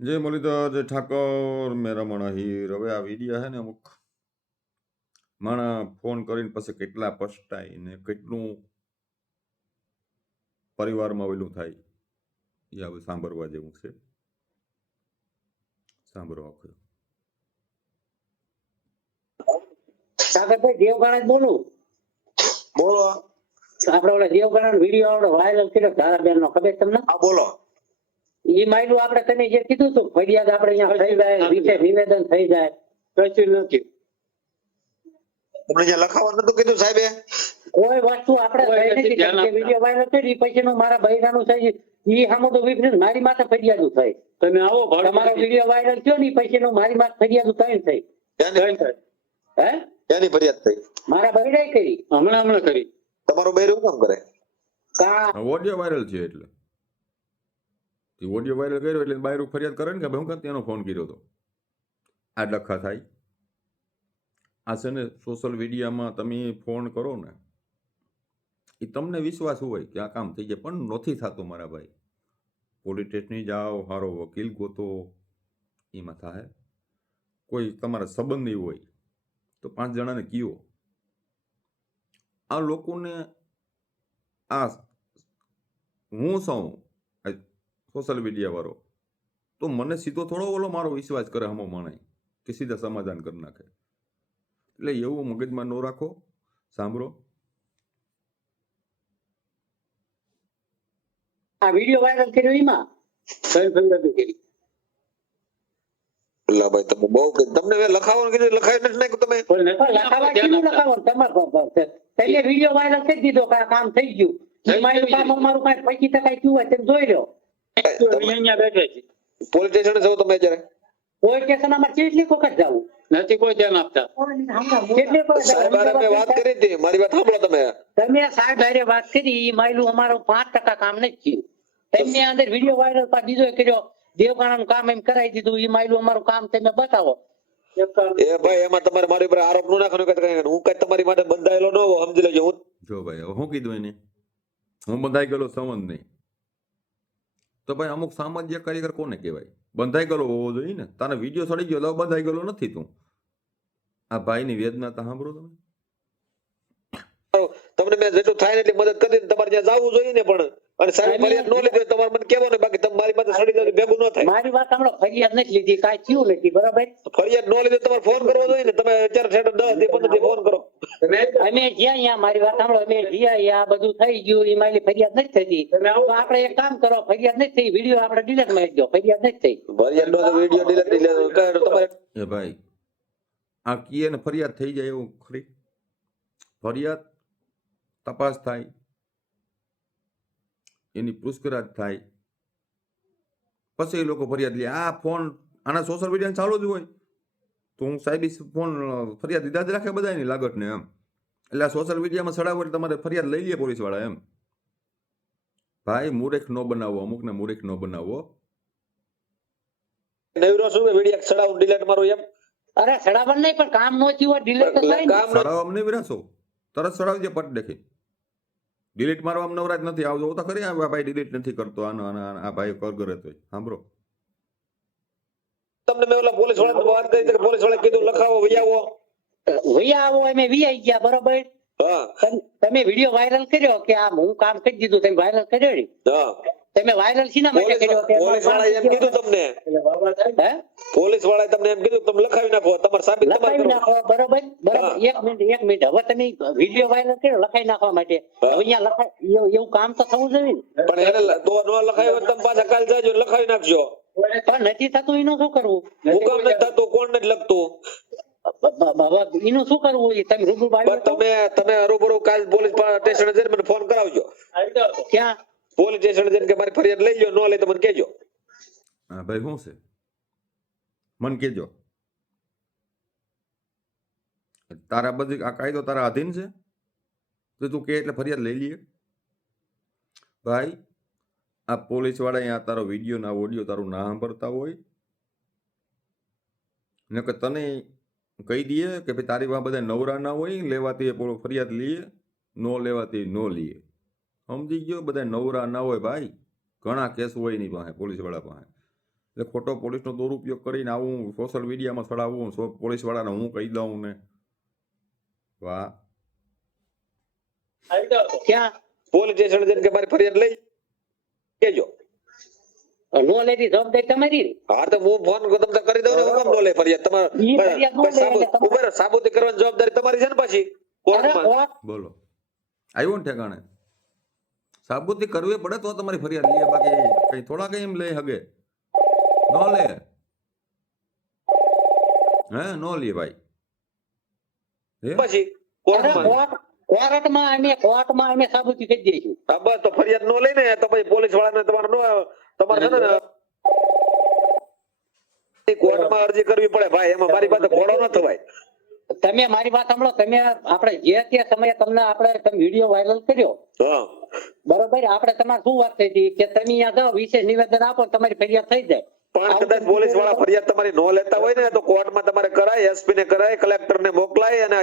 જય મુરલીધર, જય ઠાકોર, મેરા મણા હીર. હવે આ વિડીયો છે ને અમુક માણા ફોન કરીને પછી કેટલા પસ્તાય ને કેટલું પરિવારમાં ઓલું થાય એ હવે સાંભળવા જેવું છે. સાંભળો આખું. સાગરભાઈ દેવગણ જ બોલું. બોલો. આપણે ઓલા દેવગણ વિડીયો આપણો વાયરલ કર્યો ધારાબેન નો, ખબર તમને? હા બોલો. ઈ માયલું આપણે તમે જે કીધું હતું ફરિયાદ આપણે અહીંયા થઈ જાય, વિશે નિવેદન થઈ જાય, કશું નથી. તમને જે લખાવાનું નતું કીધું સાહેબે? કોઈ વસ્તુ આપણે થઈ નથી. જે વિડીયો વાયરલ કરી પછીનું મારા બૈરાનું થઈ ઈ સામું તો વિપરીત મારી માથે ફરિયાદ થઈ. તમે આવો તમારો વિડીયો વાયરલ થયો ને પછીનું મારી માથે ફરિયાદ થઈ. હે ક્યાંની ફરિયાદ થઈ? મારા બૈરાએ કરી, હમણાં કરી. તમારો બૈરું કામ કરે? ઓડિયો વાયરલ છે એટલે ઓડિયો વાયરલ કર્યો એટલે બાયરું ફરિયાદ કરે ને કે હું કાંઈ એનો ફોન કર્યો હતો. આ ડખા થાય. આ છે ને સોશિયલ મીડિયામાં તમે ફોન કરો ને એ તમને વિશ્વાસ હોય કે આ કામ થઈ જાય, પણ નથી થતું મારા ભાઈ. પોલીસ સ્ટેશને જાઓ, સારો વકીલ ગોતો, એમાં થાય. કોઈ તમારા સંબંધી હોય તો 5 જણાને કયો. આ લોકોને આ હું છું સોશિયલ મીડિયા વાળો તો મને સીધો થોડો ઓલો મારો વિશ્વાસ કરે હમો માણે કે સીધા સમાધાન કરી નાખે. એટલે એવું મગજમાં ન રાખો. સાંભળો. આ વિડીયો વાયરલ કર્યો એમાં કઈ ફરિયાદ કરી? અલ્લા ભાઈ તમે બહુ તમને મેં લખાવાનું કીધું લખાવી નથી નાખ્યું તમે? લખાવા કેનું લખાવાનું? તમારે તમે વિડીયો વાયરલ કરી દીધો કે આ કામ થઈ ગયું. મારું કામ અમારું કાંઈ 25% થયું હોય તેમ જોઈ લો. અહીંયા બેઠા છે પોલીસ સ્ટેશન જાવ તમે અત્યારે? પોલીસ સ્ટેશન માં કેટલી વખત જવું નથી, કોઈ ધ્યાન આપતા. કેટલી સાહેબ હારે મેં વાત કરી હતી, મારી વાત સાંભળો તમે. તમે સાહેબ હારે વાત કરી, ઈ માયલું અમારું 5% કામ નથી થયું. તમે અંદર વિડીયો વાયરલ બીજો કર્યો, દેવકાણાનું કામ એમ કરાવી દીધું. ઈ માયલું અમારું કામ તમે બતાવો. એ ભાઈ એમાં તમારે મારી ઉપર આરોપ નો નાખવાનો કે હું કઈ તમારી માટે બંધાયેલો ન હોઉં, સમજી લેજો. હું જો ભાઈ હું કીધું એને હું બંધાઈ ગયેલો સંબંધ નહીં તો ભાઈ અમુક સામાજ્ય કાર્યકર કોને કહેવાય? બંધાઈ ગયેલો હોવો જોઈએ ને. તારે વિડીયો સડી ગયો તો બંધાઈ ગયેલો નથી તું. આ ભાઈની વેદના તો સાંભળો તમે. તમને મેં જેટલું થાય ને એટલી મદદ કરી તમારે ત્યાં જવું જોઈએ ને. પણ અને સાહેબ ફરિયાદ નો લીધી તમારે મને કેવો ને, બાકી તમે મારી પાસે સડી જાય ભેગું ન થાય. મારી વાત સાંભળો, ફરિયાદ નથી લીધી, કાંઈ થયું નથી, બરાબર? ફરિયાદ નો લીધી તમારે ફોન કરવો જોઈએ ને. તમે અત્યારે 10 થી 15 થી ફોન કરો. અમે જ્યાં અહીંયા મારી વાત સાંભળો, અમે જ્યાં આ બધું થઈ ગયું, એ મારી ફરિયાદ નથી થતી. તો આપણે એક કામ કરો, ફરિયાદ નથી થઈ, વિડીયો આપણે ડિલીટ મારી દો. ફરિયાદ નથી થઈ, ફરિયાદ નો વિડીયો ડિલીટ કરી તમારે. એ ભાઈ આ કીએ ને ફરિયાદ થઈ જાય એવું ખરી? ફરિયાદ તપાસ થાય, એની પૂછપરછ થાય, પછી એ લોકો ફરિયાદ લે. આ ફોન આના સોશિયલ મીડિયા ચાલુ જ હોય તો હું સાહેબ ફોન ફરિયાદ દીધા જ રાખે બધાની લાગત ને એમ. એટલે આ સોશિયલ મીડિયામાં ચડાવો એટલે તમારે ફરિયાદ લઈ લે પોલીસ વાળા એમ. ભાઈ મૂર્ખ ન બનાવો, અમુકને મૂર્ખ ન બનાવો. નવરો શું વિડીયો ચડાવું ડિલીટ મારું એમ? અરે સડાવન નહીં, પણ કામ નો થયું ડિલીટ તો થાય ને. ચડાવવા અમને વિરાશો તરત ચડાવજે પટ દેખી. ડિલીટ મારવા નવરાજ નથી. આવજો તો ખરી આ ભાઈ ડિલીટ નથી કરતો, આનો આ ભાઈ કરગર હતો. સાંભળો તમને મેં ઓલા પોલીસ વાળા વાત કરી કે પોલીસ વાળા કીધું લખાવો વૈયાવો. વૈયા આવો, અમે વીઆઈ ગયા, બરોબર? હા તમે વિડીયો વાયરલ કર્યો કે આ હું કામ કરી દીધું, તમે વાયરલ કર્યો ને? હા તમે વાયરલ શીના માટે કર્યો? પોલીસ વાળા એમ કીધું તમને, હે પોલીસ વાળા તમને એમ કીધું તમે લખાવી નાખો, તમારે સાબિત તમારે લખાવી નાખો, બરોબર? બરોબર, એક મિનિટ. હવે તમે વિડીયો વાયરલ કર્યો લખાઈ નાખવા માટે, હવે અહીંયા લખાય એવું કામ તો થવું જોઈએ ને. પણ એને તો ન લખાયો તમે પાછા કાલ જાજો લખાવી નાખજો. પણ નથી થતું, એનું શું કરવું? હું કામ નથી થતું, કોણ નથી લખતું? એનું શું કરવું? તમે રૂબરૂ તમે હરોબરો કાલ પોલીસ સ્ટેશન જઈને મને ફોન કરાવજો. ક્યાં પોલીસ સ્ટેશન જઈને કે મારી ફરિયાદ લઈ લો, ન લે તો મને કહેજો. હા ભાઈ શું છે મને કહેજો. તારા બધી આ કાયદો તારા અધીન છે તો તું કે એટલે ફરિયાદ લઈ લઈએ. ભાઈ આ પોલીસ વાળા આ તારો વિડીયો ના ઓડિયો તારું ના સાંભળતા હોય ને કે તને કહી દઈએ કે ભાઈ તારી પાસે બધા નવરા ના હોય, લેવાતી ફરિયાદ લઈએ, ન લેવાતી ન લઈએ. સમજી ગયો? બધા નવરા ના હોય ભાઈ, ઘણા કેસ હોય એની પાસે પોલીસ વાળા પાસે. એટલે ખોટો પોલીસનો દુરુપયોગ કરીને આવું સોશિયલ મીડિયામાં ચડાવવું, પોલીસવાળાને હું કહી દઉં ને. વાહ. ક્યાં પોલીસ સ્ટેશન જઈને કે મારી ફરિયાદ લઈ કેજો. નો લેતી જવાબદારી તમારી ને. હા તો હું ફોન તમને કરી દઉં ને, હું કેમ નો લે ફરિયાદ? ઈ ફરિયાદ નો લે એટલે તમારે- તમારે સાબુતી કરવાની જવાબદારી તમારી છે ને પાછી અરે કોર્ટમાં. વાત બોલો, આવ્યું ને ઠેકાણે? સાબુતી કરવી પડે તો તમારી ફરિયાદ લે, બાકી કઈ થોડા કઈ એમ લે હગે? ન લે. હે નો લે ભાઈ. હે પછી અરે કોર્ટમાં કોર્ટમાં અમે સાબુતી કરી દઈશું. હા બસ તો ફરિયાદ નો લઈને તો પછી પોલીસ વાળાને તમારે નો તમારે છે ને કોર્ટમાં અરજી કરવી પડે ભાઈ. એમાં મારી પાસે ઘોડો ન થવાય. તમે મારી વાત સાંભળો. તમે આપણે જે તે સમયે તમને તમે વિડીયો વાયરલ કર્યો હા બરોબર. આપણે તમારે શું વાત થઈ હતી કે તમે અહીંયા જાઓ વિશેષ નિવેદન આપો તમારી ફરિયાદ થઈ જાય. પણ કદાચ પોલીસ વાળા ફરિયાદ તમારી નો લેતા હોય ને તો કોર્ટમાં તમારે કરાય, એસપી ને કરાય, કલેક્ટર ને મોકલાય અને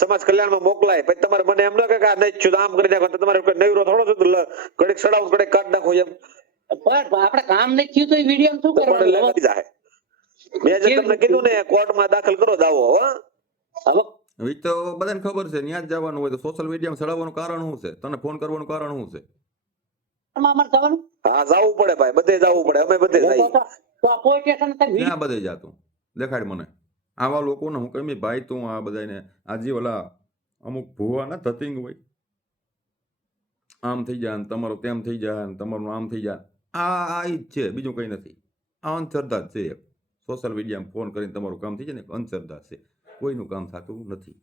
સમાજ કલ્યાણમાં મોકલાય. પછી તમારે મને એમ ન કે આ નહીં છું આમ કરી નાખો તો તમારે કોઈ નવરો થોડો છો ઘડીક સડાવું ઘડીક કાઢ નાખો એમ. પણ આપણે કામ નહીં થયું તો એ વિડીયો શું તો પણ કરવાનું? લગાડી જાય. મેં જે તમને કીધું ને કોર્ટમાં દાખલ કરો દાવો. હો હવે એ તો બધાને ખબર છે. ત્યાં જ જવાનું હોય તો સોશિયલ મીડિયામાં ચડાવવાનું કારણ શું છે? તને ફોન કરવાનું કારણ શું છે? અમારે જવાનું હા જવું પડે ભાઈ, બધે જવું પડે. અમે બધે જઈએ. તો આ પોલીસ સ્ટેશન તમે ક્યાં બધે જાતું દેખાડ મને. આવા લોકોને હું કમી ભાઈ તું આ બધાને આજે ઓલા અમુક ભૂવા ના ધતિંગ હોય, આમ થઈ જાય ને તમારું તેમ થઈ જાય ને તમારું આમ થઈ જાય. આ ઈ જ છે, બીજું કંઈ નથી. આ અંધશ્રદ્ધા જ છે. સોશિયલ મીડિયામાં ફોન કરીને તમારું કામ થઈ જાય ને, અંધશ્રદ્ધા છે. કોઈનું કામ થતું નથી.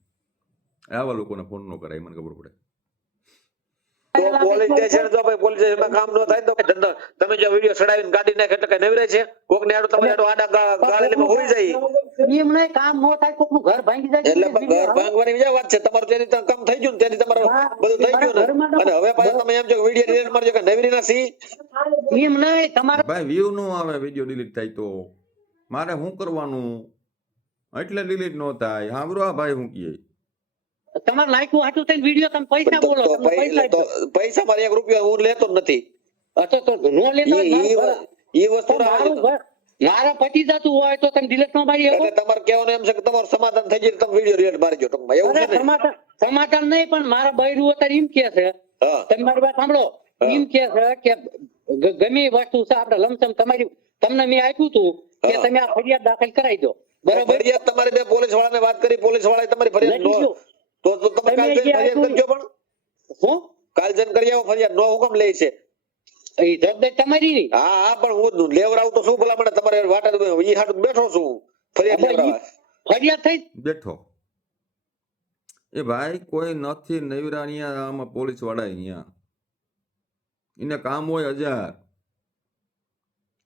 આવા લોકોને ફોન ન કરાય, મને ખબર પડે. તો પોલીસ સ્ટેશન જો ભાઈ પોલીસ સ્ટેશનમાં કામ ન થાય તો ધંધો તમે જો વિડીયો ચડાવીને કાઢી નાખે એટલે કઈ નવરે છે? કોક ને આડું તમારે આડું આડા ગાળેલીમાં હોઈ જાય. એમ નહીં, કામ ન થાય કોકનું ઘર ભાંગી જાય એટલે ઘર ભાંગવાની બીજા વાત છે. તમારું ત્યાંથી ત્યાં કામ થઈ ગયું ને ત્યાંથી તમારું બધું થઈ ગયું ને. અને હવે પાછું તમે એમ જો વિડીયો ડિલીટ મારજો કે નવરી ના સી. એમ નહીં તમારે ભાઈ વ્યૂ નો આવે, વિડીયો ડિલીટ થાય તો મારે શું કરવાનું? એટલે ડિલીટ ન થાય. સાંભળો આ ભાઈ હું કહે. તમારે લાયકું હાટું થઈને વિડીયો તમે પૈસા બોલો તો તમને પૈસા તો પૈસા મારે 1 રૂપિયા હું લેતો જ નથી. તો નો લેતા હોય ઈ વસ્તુ તો મારું ઘર મારા પતિ જતું હોય તો તમે ડિલીટ ન મારી શકો? એટલે તમારે કહેવાનું એમ છે કે તમારું સમાધાન થઈ જાય તમે વિડીયો ડિલીટ મારજો ટૂંકમાં એવું છે અરે ને? સમાધાન નહીં, પણ મારા બૈરું અત્યારે એમ કે છે, હા તમે મારી વાત સાંભળો, એમ કે છે કે ગમે એ વસ્તુ છે આપણે લમસમ તમને મેં આપ્યું હતું કે હા. તમે આ ફરિયાદ દાખલ કરાવી દો બરોબર. ફરિયાદ તમારી બે પોલીસ વાળાને વાત કરી, પોલીસ વાળાએ તમારી ફરિયાદ નથી નો જો. તો તમે કાલ તમે જઈને જે ફરિયાદ આપ્યું- કરજો. પણ હું કાલ જઈને કરી આવો ફરિયાદ. નો હુકમ લે છે? એ જવાબદારી તમારી નહીં. હા હા પણ હું લેવરાવું તો શું ભલા મને તમારે વાટે ઈ હાટું બેઠો છું ફરિયાદ હવે લેવરાવા. ફરિયાદ થઈ બેઠો એ ભાઈ કોઈ નથી નવરા અહીંયા. આમાં પોલીસ વાળા અહીંયા એને કામ હોય 1000.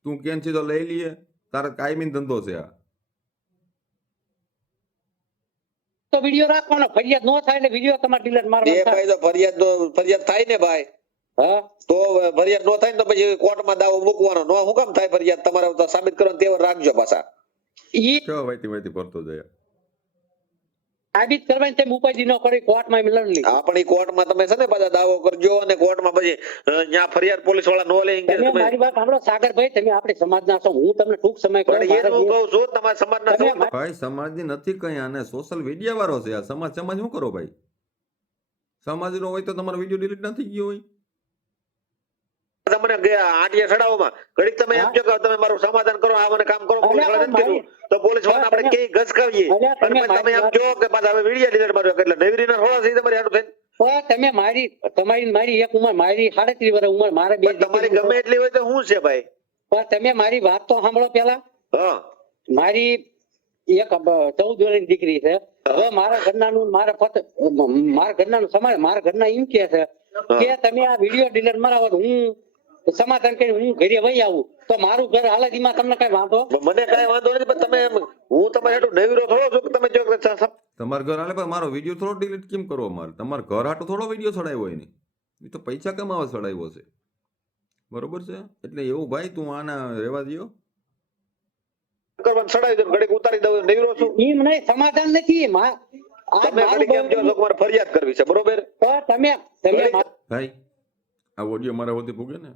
તું કેમ છે તો લઈ લઈએ, તારે કાયમી ધંધો છે આ. તો વિડીયો રાખવાનો, ફરિયાદ નો થાય એટલે વિડીયો તમારે ડિલીટ એ મારવાનો ભાઈ તો ફરિયાદ થાય ને ભાઈ, હા તો ફરિયાદ નો થાય ને તો પછી કોર્ટમાં દાવો મૂકવાનો. નો હું કામ થાય ફરિયાદ? તમારે તો સાબિત કરવાનો તેવર રાખજો પાછા. ઈ કેવો વાયતી ભરતો જાય. સાબિત કરવાની તમે ઉપાધિ ન કરી કોર્ટમાં લડી લી. હા પણ ઈ કોર્ટમાં તમે છે ને પાછા દાવો કરજો અને કોર્ટમાં પછી ત્યાં ફરિયાદ પોલીસ વાળા નો લે. તમે મારી વાત સાંભળો સાગરભાઈ, તમે આપણે સમાજના છો, હું તમને ટૂંક સમય કહું. પણ મારે એનું જે- કહું છું તમારા સમાજના તમે છો. ભાઈ સમાજની નથી કઈ, આને સોશિયલ મીડિયા વાળો છે આ. સમાજ શું કરો ભાઈ? સમાજનો હોય તો તમારો વિડીયો ડિલીટ નથી ગયો હોય. તમને આટિયા ચડાવવામાં ઘડીક તમે એમ કહો કે તમે મારું સમાધાન કરો, આ મને કામ કરો, પોલીસ વાળા નથી કર્યું તો પોલીસ વાળા આપણે કઈ ગસકાવીએ અને પછી તમે એમ કહો કે પાછા હવે વિડીયો ડિલીટ માર્યો એટલે નવરી ના થોડા છે તમારી હાટું થઈને. પણ તમે મારી એક ઉંમર, મારી 37 વર્ષ ઉંમર, મારે બે પણ તમારી ગમે એટલી હોય તો શું છે ભાઈ? પણ તમે મારી વાત તો સાંભળો પેલા. હા મારી એક 14 વર્ષની દીકરી છે. હવે મારા ઘરનાનું મારા ઘરના એમ કે છે કે તમે આ વિડીયો ડિલીટ મરાવો તો હું સમાધાન કરીને હું ઘરે વહી આવું તો મારું ઘર હાલતમાં તમને કઈ વાંધો? મને કઈ વાંધો નથી પણ તમે હું તમારે હાટું નવરો થોડો છું કે તમે જો તમારા ઘર હાલે, પણ મારો વિડીયો થોડો ડિલીટ કેમ કરવો? મારે તમારા ઘર હાટો થોડો વિડીયો ચડાવ્યો હોય ને, એ તો પૈસા કમાવા ચડાવ્યો છે. બરોબર છે? એટલે એવું ભાઈ તું આના રહેવા દયો. કરવાનું ચડાવી દો, ઘડીક ઉતારી દઉં નવરો છું. એમ નહીં, સમાધાન નથી. તમે ઘડીક એમ કહો છો કે મારે ફરિયાદ કરવી છે બરોબર? તમે ભાઈ આ ઓડિયો મારા હોતી પૂગે ને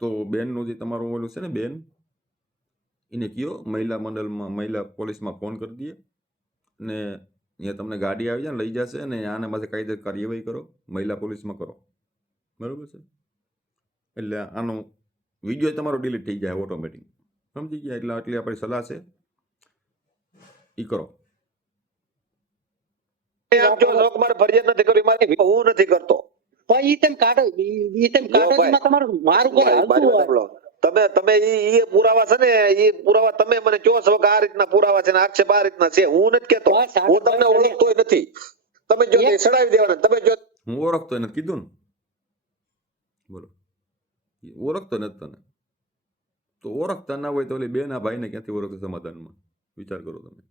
તો બેનનું જે તમારું ઓલું છે ને બેન, એને કયો મહિલા મંડળમાં મહિલા પોલીસમાં ફોન કરી દઈએ અને અહીંયા તમને ગાડી આવી જાય ને લઈ જશે અને આના પાસે કાયદેસર કાર્યવાહી કરો, મહિલા પોલીસમાં કરો, બરાબર છે? એટલે આનો વિડીયો તમારો ડિલીટ થઈ જાય ઓટોમેટિક, સમજી ગયા? એટલે આટલી આપણી સલાહ છે, એ કરો. આમ જો જો મારે ફરિયાદ નથી કરવી, મારે હું નથી કરતો. પણ ઈ તેમ કાઢો, ઈ તેમ કાઢો ભાઈ. એમાં તમારું મારું કોઈ મારી હાલતું વાત હોય. સાંભળો. તમે ઈ પુરાવા છે ને, ઈ પુરાવા તમે મને કહો છો કે આ રીતના પુરાવા છે ને આક્ષેપ આ રીતના છે, હું નથી કેતો. બસ, આ હું તમને તમે- ઓળખતોય નથી. તમે જો એક- સડાવી દેવાના, તમે જો હું ઓળખતો નથી કીધું ને, બોલો, ઓળખતો નથી તને, તો ઓળખતા ના હોય તો ઓલી બેના ભાઈને ક્યાંથી ઓળખતો સમાધાનમાં? વિચાર કરો તમે.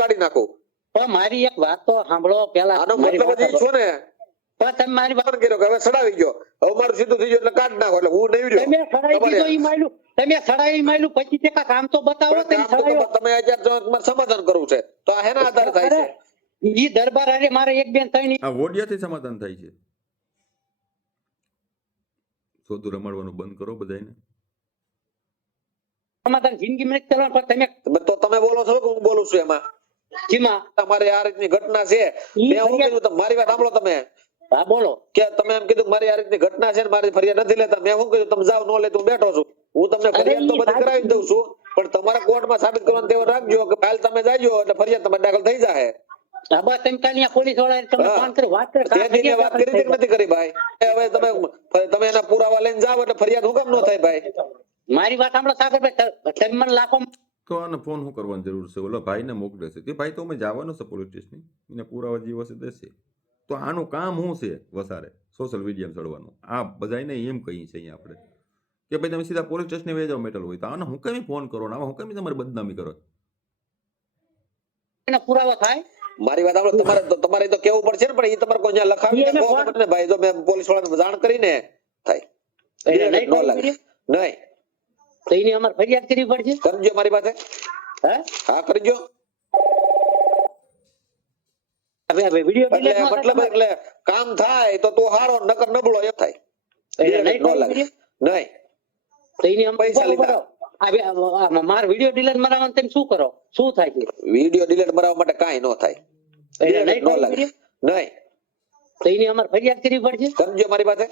કાઢી નાખો. પણ મારી એક વાત તો સાંભળો પેલા. આનો મારી મતલબ વાત જ ઈ છો ને, પણ તમે મારી વાત પણ કર્યો કે હવે સડાવી ગયો, હવે મારું સીધું થઈ ગયું એટલે કાઢી નાખો. એટલે હું નહીં રહ્યો. તમે સડાઈ દીધો ઈ માયલું, તમે સડાઈ માયલું 25% કામ તો બતાવો. પણ કામ તો તમે અત્યારે જો તમારે સમાધાન કરવું છે તો આ હેના આધારે થાય છે? ઈ દરબાર હારે મારે એક બેન થઈને આ વોડિયાથી સમાધાન થાય છે. સોદું રમાડવાનું બંધ કરો બધાને. સમાધાન જિંદગી માં નથી કરવાનું. પણ તમે તો તમે બોલો છો કે હું બોલું છું એમાં? જીમાં તમારી આ રીતની ઘટના છે, મેં હું કીધું તમે મારી વાત સાંભળો. તમે હા બોલો. કે તમે એમ કીધું મારી આ રીતની ઘટના છે ને મારી ફરિયાદ નથી લેતા, મેં શું કીધું તમે જાઓ ન લે, હું બેઠો છું. હું તમને ફરિયાદ તો બધી કરાવી દઉં છું, પણ તમારા કોર્ટમાં સાબિત કરવાનું તેવું રાખજો કે કાલ તમે જાજો એટલે ફરિયાદ તમારે દાખલ થઈ જાય. હા બસ તમે કાલ અહીંયા પોલીસ વાળા તમને હા. ફોન કરી વાત કરે. તે દી વાત કરી હતી કે નથી કરી ભાઈ? હવે તમે એના પુરાવા લઈને જાઓ એટલે ફરિયાદ હું કામ ન થાય ભાઈ? મારી વાત સાંભળો સાગરભાઈ, તમે મને લાખો તો આને ફોન શું કરવાની જરૂર છે? ઓલા ભાઈને મોકલે છે, તે ભાઈ તો અમે જવાનું છે પોલીસ સ્ટેશન, એને પુરાવા જે હશે દેશે. તો આનું કામ શું છે વસારે સોશિયલ મીડિયામાં ચડવાનું? આ બધાને એમ કહીએ છીએ અહીંયા આપણે કે ભાઈ તમે સીધા પોલીસ સ્ટેશને વહી જાઓ મેટલ હોય તો. આને હું કેમ ફોન કરો ને આમાં હું કેમ તમારી બદનામી કરો? એના પુરાવા થાય. મારી વાત સાંભળો. તમારે તો કેવું પડશે ને, પણ એ તમારે કોઈ જ્યાં લખાવી એને કહો મને ભાઈ, જો મેં પોલીસ વાળાને જાણ કરીને થાય. એટલે નહીં ન થાય લાગે. વિડીયો? નહીં તો એની અમારે ફરિયાદ કરવી પડશે. કરજો મારી પાસે. હે હા કરજો. હવે વિડીયો એટલે ડિલીટ ન મતલબ એટલે કામ થાય તો તું હારો, નકર નબળો એમ થાય. એટલે નહીં ન થાય લાગે. વિડીયો? નહીં. તો એની અમે પૈસા બરોબર. લીધા. મારો વિડીયો ડિલીટ મરાવવાનું તમે શું કરો? શું થાય છે? વિડીયો ડિલીટ મરાવવા માટે કાંઈ ન થાય. એટલે Delete નહીં ન થાય લાગે. વિડીયો? નહીં. તો એની અમારે ફરિયાદ કરવી પડશે. કરજો મારી પાસે.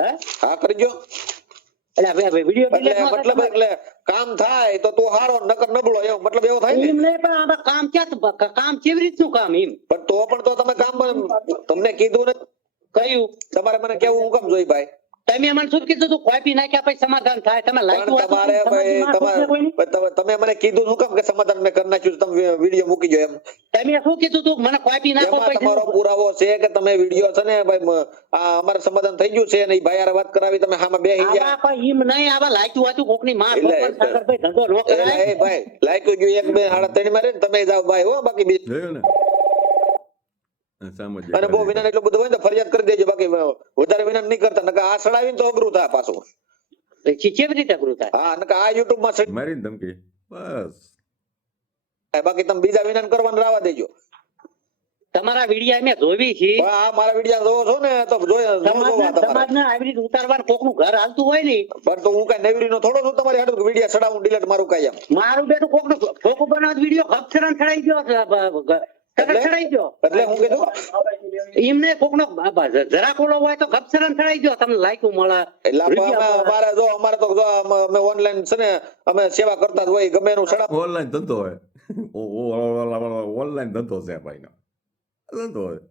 હે હા કરજો. એટલે હવે વિડીયો એટલે ડિલીટ ન મતલબ એટલે કામ થાય તો તું હારો, નકર નબળો એમ મતલબ એવો થાય ને. એમ નહીં, પણ આમાં કામ કામ કેવી રીતનું કામ એમ પણ તો તમે કામ તમને કીધું ને, કયું? તમારે મને કેવું હું કામ જોઈ ભાઈ? તમે મને શું કીધું તું? કોપી નાખ્યા પછી સમાધાન થાય. તમે પણ લાગ્યું તમારે ભાઈ તમે મને કીધું શું કામ કે સમાધાન મેં કરી નાખ્યું, તમે વિડીયો મૂકી જો એમ? તમે શું કીધું તું? મને કોપી નાખો એમાં પછી. તમારો પુરાવો છે કે તમે વિડીયો છે ને ભાઈ આ અમારે સમાધાન થઈ ગયું છે ને ઈ ભાઈ હારે વાત કરાવી, તમે સામે બેસી ગયા. આવા કોઈ એમ નહીં, આવા લાગ્યું હતું કોકની માં એટલે- ભગવાન સાગરભાઈ ધંધો ન કરાય. એ ભાઈ લાગ્યું ગયું 1 2 સાડા 3 મારે તમે જાઓ ભાઈ હો, બાકી બીજું જોયું ને? સમજ અને બહુ વિનાન એટલું બધું હોય ને તો ફરિયાદ કરી દેજો, બાકી વધારે વિનાન નહીં કરતા, નકર આ સડાવીને તો અઘરું થાય પાછું. કેવી રીતે અઘરું થાય? હા નકર આ YouTube માં સડી મારી ને ધમકી બસ. જાય, બાકી તમે બીજા વિનાન કરવાનું રાવા દેજો. તમારા વિડીયા મેં જોવી છે. પણ આ મારા વિડીયો જોવો છો ને તો જોવા તમારે. સમાજને આવી રીતે ઉતારવાનું કોકનું ઘર હાલતું હોય ને. પણ તો હું કઈ નવરી નો થોડો છું તમારી હાટુ વિડીયો સડાવું ડિલીટ મારું કાંઈ એમ. મારું બેટું કોકનું ખોખું બનાવત વિડીયો ખપસરાને ચડાઈ ગયો. ચડાઈ ગયો એટલે હું કીધું એમને કોકનો જરા કોલો હોય તો ખપસરાને ચડાઈ ગયો. તમને લાગ્યું મળે. એટલે અમારે જો અમારે તો જો અમે ઓનલાઈન છે ને અમે સેવા કરતા જ હોય, ગમે એનું સડા ઓનલાઈન ધંધો હોય, ઓનલાઈન ધંધો છે ભાઈનો ધંધો હોય.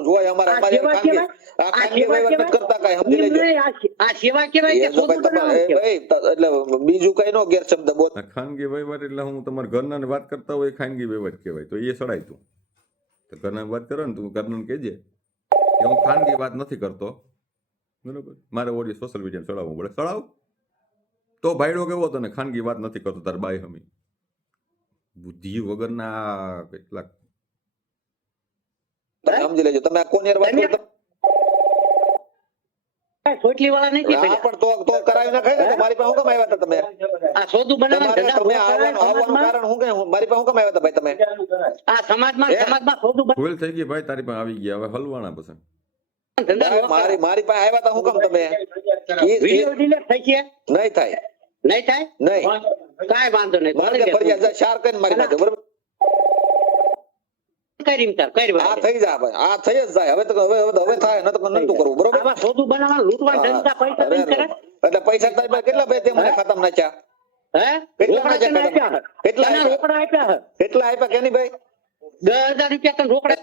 હોય અમારે આ અમારી સેવા ખાનગી કહેવાય? આ ખાનગી વહીવટ નથી કરતા કાંઈ, સમજી લેજો. આ સેવા કેવાય એ કે જો ખોટું ભાઈ તમારે બનાવવાનું કહેવાય? ભાઈ એટલે બીજું કઈ નો ગેરશબ્દ બોલ. આ ખાનગી વહીવટ એટલે હું તમારા ઘરના વાત કરતા હોય ખાનગી વહીવટ કહેવાય. તો એ સડાય તું તો ઘરના વાત કરો ને, તું ઘરનાને કહેજે કે હું ખાનગી વાત નથી કરતો, બરોબર? મારે ઓડિયો સોશિયલ મીડિયા ચડાવવું પડે, ચડાવ. તો ભાઈડો કેવો તને ખાનગી વાત નથી કરતો તાર બાઈ હમી? બુદ્ધિ વગરના કેટલાક. તમે સમજી લેજો. તમે આ કોની હારે વાત કરો? સોટલી વાળા નહીં કે હા પણ તો કરાવી નાખાય ને. તો મારી પાસે હું કેમ આવ્યા હતા તમે? આ સોદું બનાવવાનું તમારે ધંધા તમે બહુ કરાય આવવાનું સમાજમાં. કારણ હું કે મારી પાસે હું કેમ આવ્યા હતા ભાઈ તમે? આ સમાજમાં હે? સમાજમાં સોદું ભૂલ થઈ ગઈ ભાઈ, તારી પાસે આવી ગયા, હવે હલવાના પછી ધંધા ન મારી કરાય. મારી પાસે આવ્યા તા હું કામ તમે વિડીયો ડિલીટ થઈ છે નહીં થાય નહીં થાય નહીં કાંઈ વાંધો નહીં મારે કે ફરિયાદ જાય શાર કરીને મારી પાસે બરોબર કરી તાર કરી આ થઈ જાય ભાઈ આ થઈ જ જાય હવે તો હવે થાય ન તો નતું કરવું બરોબર આવા સોદું બનાવવા લૂંટવા ધંધા પૈસા દઈને કરે એટલે પૈસા તારી પાસે કેટલા ભાઈ તે મને ખાતામાં નાખ્યા હે કેટલા રોકડા તને નાખ્યા આપ્યા હે? કેટલા તને આપ્યા? રોકડા આપ્યા હે? કેટલા આપ્યા કેની ભાઈ 10,000 રૂપિયા તને રોકડા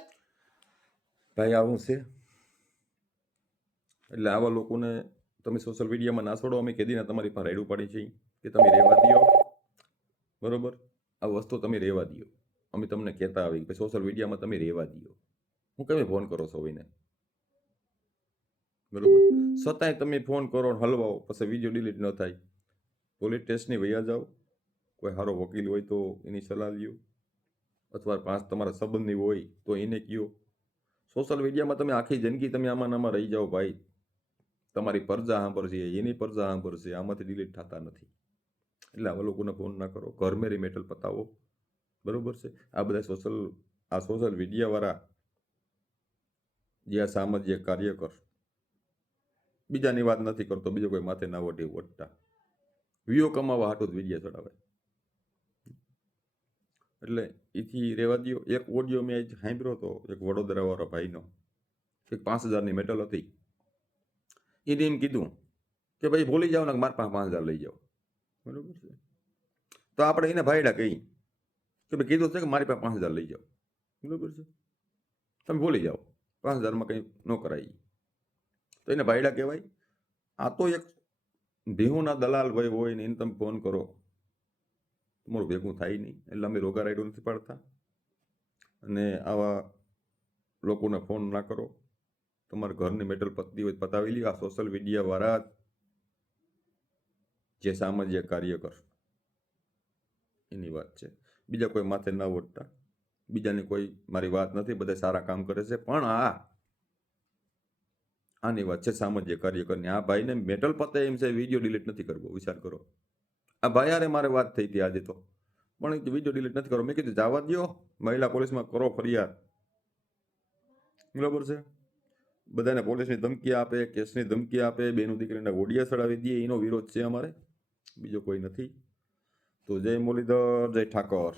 ભાઈ આવું છે એટલે આવા લોકોને તમે સોશિયલ મીડિયામાં ના છોડો. અમે કીધી ને તમારી પાસે રાયડું પાડી છે કે તમે રહેવા દો, બરોબર. આ વસ્તુ તમે રહેવા દો. અમે તમને કહેતા આવી કે સોશિયલ મીડિયામાં તમે રહેવા દો. હું કેમ ફોન કરો છો ભાઈને, બરોબર. છતાંય તમે ફોન કરો ને હલવાઓ, પછી વિડીયો ડિલીટ ન થાય. પોલીસ સ્ટેશને વયા જાઓ, કોઈ સારો વકીલ હોય તો એની સલાહ લ્યો, અથવા તમારા સંબંધી હોય તો એને કહો. સોશિયલ મીડિયામાં તમે આખી જિંદગી તમે આમાં રહી જાઓ ભાઈ. તમારી પરજા સાંભળશે, એની પરજા સાંભળશે, આમાંથી ડિલીટ થતા નથી. એટલે આવા લોકોને ફોન ના કરો, ઘર મેરી મેટલ પતાવો, બરોબર છે. આ બધા સોશિયલ મીડિયાવાળા જે આ સામાજિક કાર્યકર, બીજાની વાત નથી કરતો, બીજો કોઈ માથે ના વટતા વ્યૂ કમાવા હાટું જ વિડીયો ચડાવે. એટલે એથી રહેવા દો. એક ઓડિયો મેં આજ સાંભળ્યો હતો એક વડોદરાવાળા ભાઈનો, એક 5,000ની મેટલ હતી. એને એમ કીધું કે ભાઈ ભૂલી જાઓ ને મારા પાસે 5,000 લઈ જાઓ, બરોબર છે. તો આપણે એને ભાઈડા કહી કે ભાઈ કીધું છે કે મારી પાસે 5,000 લઈ જાઓ, બરોબર છે. તમે ભૂલી જાઓ, 5,000માં કંઈ ન કરાય. તો એને ભાઈડા કહેવાય. આ તો એક ભીહુના દલાલ ભાઈ હોય ને એને તમે ફોન કરો, તમારું ભેગું થાય નહીં. એટલે અમે રોગા રાઈડો નથી પાડતા, અને આવા લોકોને ફોન ના કરો. તમારા ઘરની મેટલ પતતી હોય પતાવી લ્યો. આ સોશિયલ મીડિયાવાળા જે સામાજિક કાર્યકર એની વાત છે, બીજા કોઈ માથે ના વટતા. બીજાની કોઈ મારી વાત નથી, બધા સારા કામ કરે છે, પણ આની વાત છે સામાજિક કાર્યકરની. આ ભાઈને મેટલ પતે એમ છે, વિડીયો ડિલીટ નથી કરવો. વિચાર કરો. આ ભાઈ યારે મારે વાત થઈ હતી આજે, તો પણ વિડીયો ડિલીટ નથી કરવો. મેં કીધું જવા દો, મહિલા પોલીસમાં કરો ફરિયાદ, બરાબર છે. બધાને પોલીસની ધમકી આપે, કેસની ધમકી આપે, બેનું દીકરીને ઓડિયા ચડાવી દે, એનો વિરોધ છે અમારે, બીજો કોઈ નથી. તો જય મુરલીધર, જય ઠાકોર.